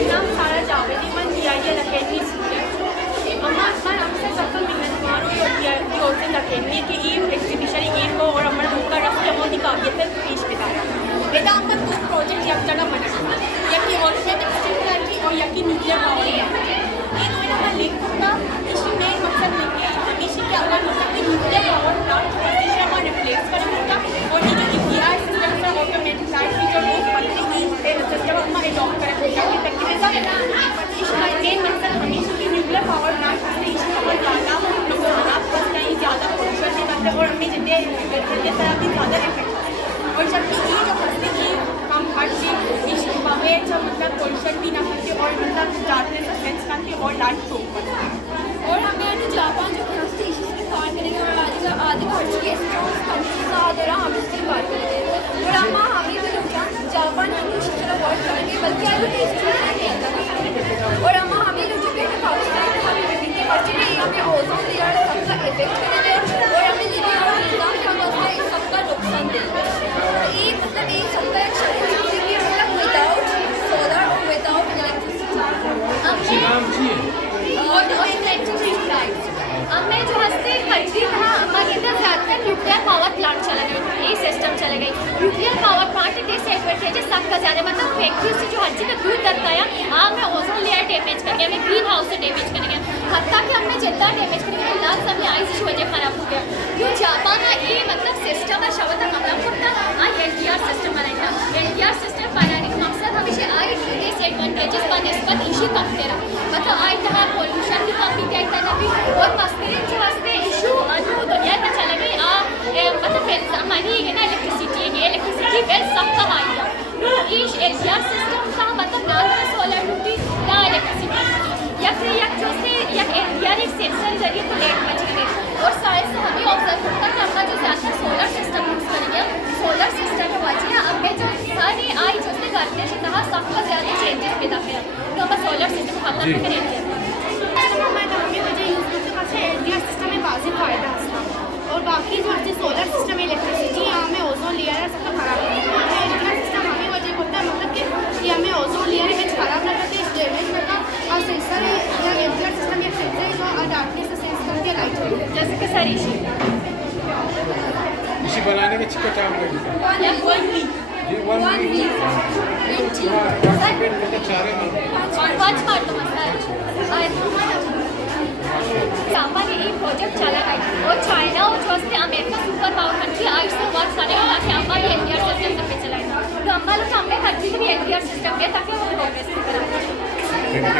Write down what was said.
मेरा नाम सारा जावेदी मैं DIL अकेडमी स्टूडेंट अम्मा मैं आपसे सबका मिन्नतवार हूँ योजिन अकेडमी की ई एग्जीबिशन ईर को और हमारा मुका रफ जमोदी काबिलियत पेश बताया बेटा हम तक कुछ प्रोजेक्ट एक जगह बना यकी ऑटोमेटिक स्टीम एनर्जी और यकी न्यूक्लियर पावर ये दोनों का लिंक होगा इसकी मेन मकसद नहीं है हमेशा के अगर मतलब कि न्यूक्लियर पावर प्लांट सिस्टम और रिप्लेस करेगा और ये जो EPR सिस्टम का ऑटोमेटिक लाइट की जो रोज पत्नी सिस्टम हम अडॉप्ट करेंगे ताकि इसका मेन मकसद हमेशा की न्यूक्लियर पावर प्लांट से इसका बहुत ज़्यादा नुकसानात होते हैं ज़्यादा पोल्यूशन नहीं करते और हमें जितने तरह की ज़्यादा इफेक्ट और जबकि ये जो हंसने की हम हर चीज़ इस बाहर जब मतलब पोल्यूशन भी ना करते और मतलब जाते हैं सेंस करते और लाइट प्रूव करते और हमें जापान जो हंसते इसकी बात करेंगे और आदि खर्च के हम इसकी बात करेंगे और हमें भी जापान हम चलो वर्क करेंगे बल्कि और हमें जो पाकिस्तान हमें ओजोन लेयर सबका इफेक्ट करेंगे और हमें सबका नुकसान देंगे ये मतलब ये सबका एक मतलब विदाउट सोलर और विदाउट हमें जो हंसते कंट्री था हमारे इधर ज़्यादातर न्यूक्लियर पावर प्लांट चला गया ये सिस्टम चला गई न्यूक्लियर पावर प्लांट डिसएडवांटेजेस सबका ज़्यादा मतलब फैक्ट्री से जो हर चीज़ का दूर करता है हमें ओजोन लेयर डैमेज करेंगे हमें ग्रीन हाउस से डैमेज करेंगे हत्ता कि हमें जितना डैमेज करेंगे लाख हमें आइस की वजह खराब हो गया क्यों जापान का ये मतलब सिस्टम है शब्द हमला करता LTR सिस्टम बनाया LTR सिस्टम बनाने का मकसद हमेशा आई डिसएडवांटेजेस का निस्बत इशू कम करा मतलब आई तरह पोल्यूशन की कमी क्या इतना भी और मस्तिष्क जो वास्ते इशू अनु दुनिया का चला गई मतलब मनी है ना इलेक्ट्रिसिटी बिल सबका आएगा इस LTR सिस्टम का मतलब ना तो सोलर ड्यूटी ना इलेक्ट्रिसिटी या फिर या जो से या LTR एक सेंसर जरिए को लेट बचेंगे और साइंस से हमें ऑब्जर्व करता है कि जो ज़्यादा सोलर सिस्टम यूज़ करेंगे सोलर सिस्टम में बचे अब जो सारे आई जो से करते हैं कहा सबका ज़्यादा चेंजेस पैदा किया तो हम सोलर सिस्टम खत्म करेंगे हमें वजह यूज़ करते LTR सिस्टम में बाजी फ़ायदा और बाकी जो अच्छे सोलर सिस्टम इलेक्ट्रिसिटी हमें ओजोन लेयर सबका खराब होता है LTR सिस्टम हमें वजह होता है मतलब कि ये हमें ओजोन लेयर में खराब ना करते डैमेज करना और सेंसर या LTR सिस्टम या सेंसर जो डार्कनेस से सेंस करती है लाइट जैसे कि सारी इसी बनाने में कितना टाइम लगेगा? या 1 वीक ये 1 वीक पाँच बार तो जापान ये प्रोजेक्ट चला गया और चाइना और जो है अमेरिका सुपर पावर कंट्री आज से वर्क करेगा ताकि हमारे LTR सिस्टम पे चलाएगा तो हम लोग हमें कंट्री भी LTR सिस्टम पे ताकि वो प्रोग्रेस करें